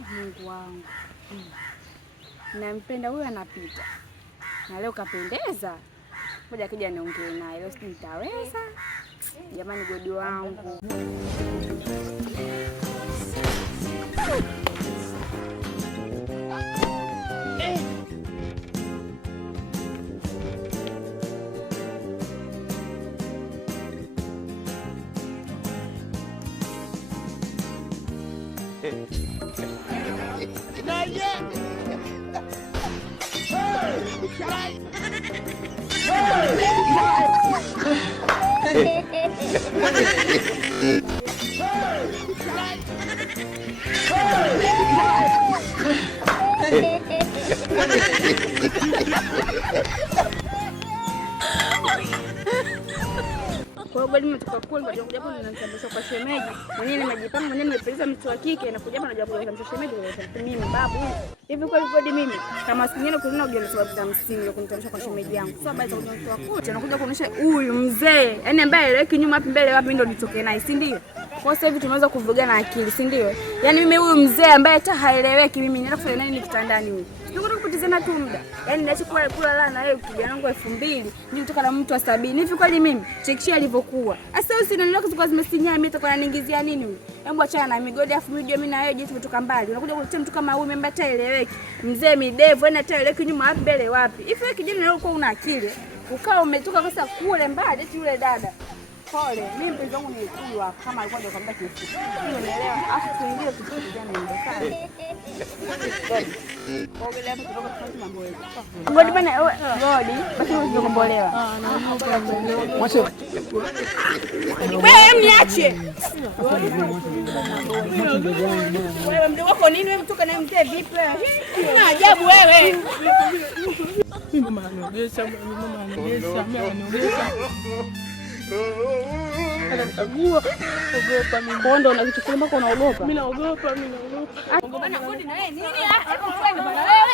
Mungu wangu. Nampenda huyo anapita. Na leo kapendeza. Ngoja akija niongee naye. Leo sijui nitaweza. Jamani godi wangu. Kwa bali nimetoka kule baada ya kuja hapo ninamsambisha kwa shemeji. Mwenyewe nimejipanga mwenyewe nimepeleza mtu wa kike na kuja hapa naja kumsambisha shemeji kwa mimi babu. Hivi kwa hivyo mimi kama siku nyingine kuna ujio sababu za msingi ya kumtamsha kwa shemeji yangu. Sasa baada ya kuja mtu wa kule anakuja kuonyesha huyu mzee. Yaani ambaye eleweki nyuma hapo mbele wapi ndio nitoke naye, si ndio? Kwa sasa hivi tumeweza kuvurugana akili, si ndio? Yaani mimi huyu mzee ambaye hata haeleweki mimi ninaenda kufanya nini kitandani huyu? Ndio kupotezana tu muda. Yaani naacha kula la na yeye kijana wangu 2000, ndio kutoka na mtu wa 70. Hivi kweli mimi chekishia alivyokuwa. Sasa usiniona kwa zimesinya mimi nitakuwa naniingizia nini huyu? Hebu achana na migodi afu mjue mimi na wewe je tumetoka mbali. Unakuja kuletea mtu kama huyu mimi hata eleweki. Mzee midevu ana hata eleweki nyuma wapi mbele wapi. Hivi wewe kijana leo uko una akili? Ukao umetoka sasa kule mbali eti yule dada. Pole, mimi mpenzi wangu ni huyu hapa kama alikuwa anakuambia kitu. Mimi unaelewa, afu tuingie tukijana ndio sana. Ogelea hapo kutoka kwa mambo yetu. Ngodi bana, ngodi, basi usikombolewa. Mwache. Wewe mniache. Wewe mdogo wako nini wewe mtoka na mzee vipi wewe? Una ajabu wewe. Mama anaogesha, mama anaogesha. Anakagua, ogopa mimi. Kondo unakichukua mpaka unaogopa. Mimi naogopa. Bana ngodi na wewe nini? Hebu twende bana wewe.